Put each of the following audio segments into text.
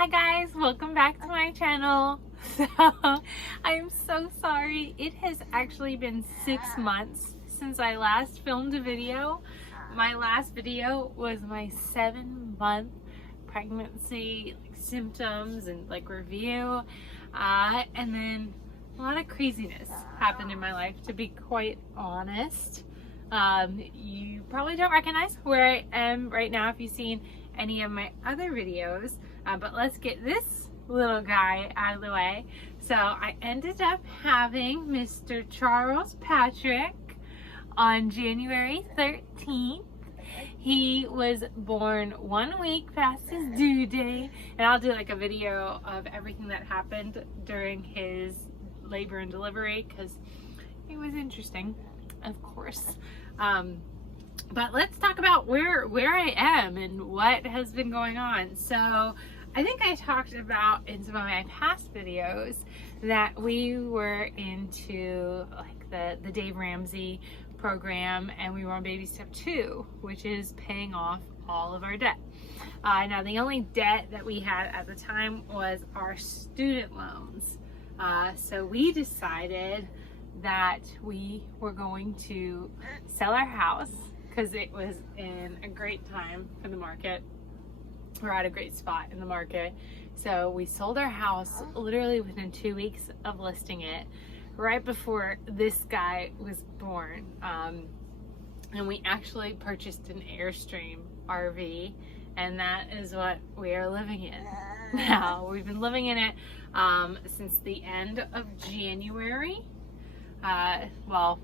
Hi guys, welcome back to my channel. So I'm so sorry. It has actually been 6 months since I last filmed a video. My last video was my 7-month pregnancy symptoms and review, and then a lot of craziness happened in my life, to be quite honest. You probably don't recognize where I am right now if you've seen any of my other videos, but let's get this little guy out of the way. So I ended up having Mr. Charles Patrick on January 13th. He was born 1 week past his due date, and I'll do a video of everything that happened during his labor and delivery because it was interesting, of course. But let's talk about where I am and what has been going on. So I think I talked about in some of my past videos that we were into the Dave Ramsey program, and we were on baby step 2, which is paying off all of our debt. Now the only debt that we had at the time was our student loans. So we decided that we were going to sell our house because it was in a great time for the market. We're at a great spot in the market. So we sold our house literally within 2 weeks of listing it, right before this guy was born. And we actually purchased an Airstream RV, and that is what we are living in now. We've been living in it since the end of January. Well,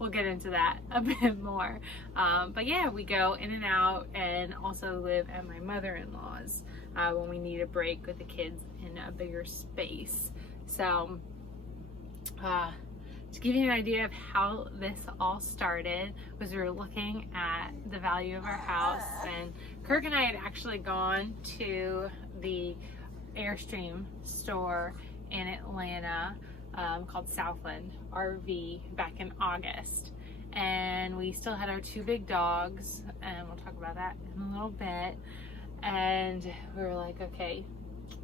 we'll get into that a bit more. But yeah, we go in and out, and also live at my mother-in-law's when we need a break with the kids in a bigger space. So to give you an idea of how this all started, was we were looking at the value of our house, and Kirk and I had actually gone to the Airstream store in Atlanta called Southland RV back in August, and we still had our 2 big dogs, and we'll talk about that in a little bit. And we were like, okay,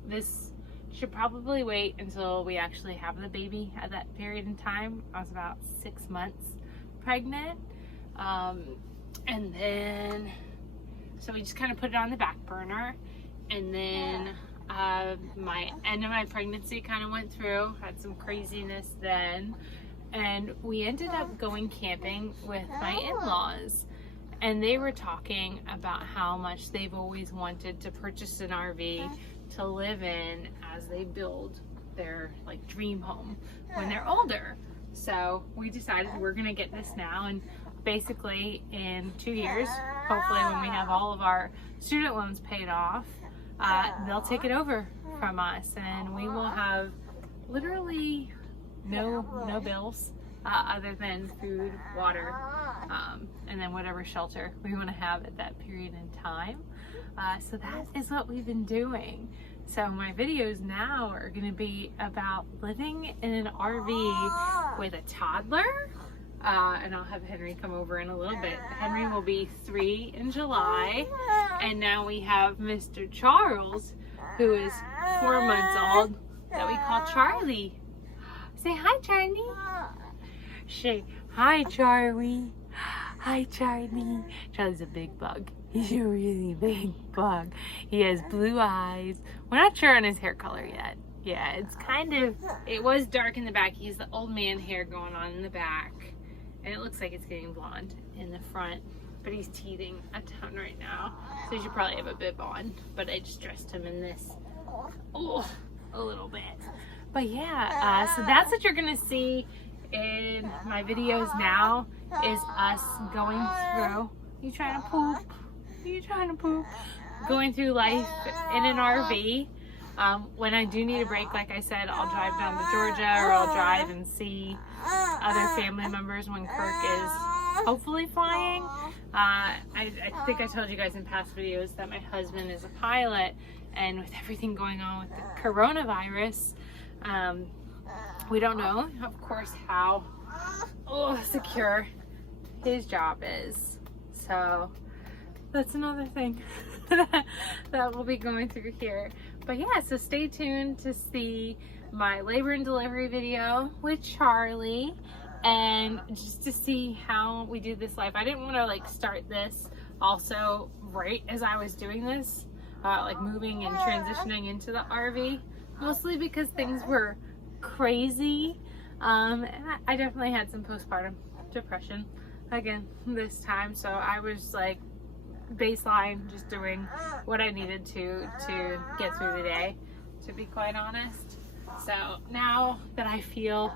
this should probably wait until we actually have the baby. At that period in time, I was about 6 months pregnant, and then so we just kind of put it on the back burner. And then my end of my pregnancy kind of went through, had some craziness then, and we ended up going camping with my in-laws, and they were talking about how much they've always wanted to purchase an RV to live in as they build their dream home when they're older. So we decided we're gonna get this now, and basically in 2 years, hopefully when we have all of our student loans paid off, they'll take it over from us, and we will have literally no bills other than food, water, and then whatever shelter we want to have at that period in time. So that is what we've been doing. So my videos now are going to be about living in an RV with a toddler, and I'll have Henry come over in a little bit. Henry will be 3 in July, and now we have Mr. Charles, who is 4 months old, that we call Charlie. Say hi, Charlie. Say hi, Charlie. Hi, Charlie. Charlie's a big bug. He's a really big bug. He has blue eyes. We're not sure on his hair color yet. Yeah, it's it was dark in the back. He has the old man hair going on in the back, and it looks like it's getting blonde in the front, but he's teething a ton right now, so he should probably have a bib on, but I just dressed him in this a little bit. But yeah, so that's what you're gonna see in my videos now, is us going through, you trying to poop? You trying to poop? Going through life in an RV. When I do need a break, like I said, I'll drive down to Georgia, or I'll drive and see other family members when Kirk is hopefully flying. I think I told you guys in past videos that my husband is a pilot, and with everything going on with the coronavirus, we don't know, of course, how secure his job is. So that's another thing that we'll be going through here. But yeah, so stay tuned to see my labor and delivery video with Charlie, and just to see how we do this life. I didn't want to like start this also right as I was doing this, like moving and transitioning into the RV, mostly because things were crazy. And I definitely had some postpartum depression again this time, so I was like baseline, just doing what I needed to get through the day, to be quite honest. So now that I feel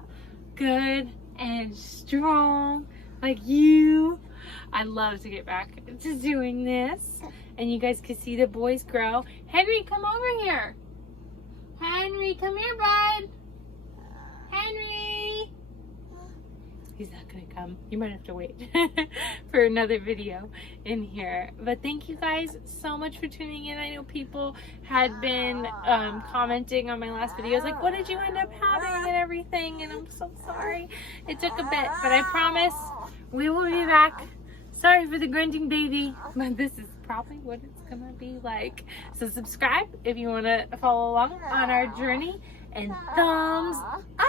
good and strong like you, I love to get back to doing this, and you guys can see the boys grow. Henry, come over here. Henry, come here, bud. Henry. He's not gonna come. You might have to wait for another video in here. But thank you guys so much for tuning in. I know people had been commenting on my last videos, like, what did you end up having and everything? And I'm so sorry. It took a bit, but I promise we will be back. Sorry for the grunting baby, but this is probably what it's gonna be like. So subscribe if you wanna follow along on our journey, and thumbs up.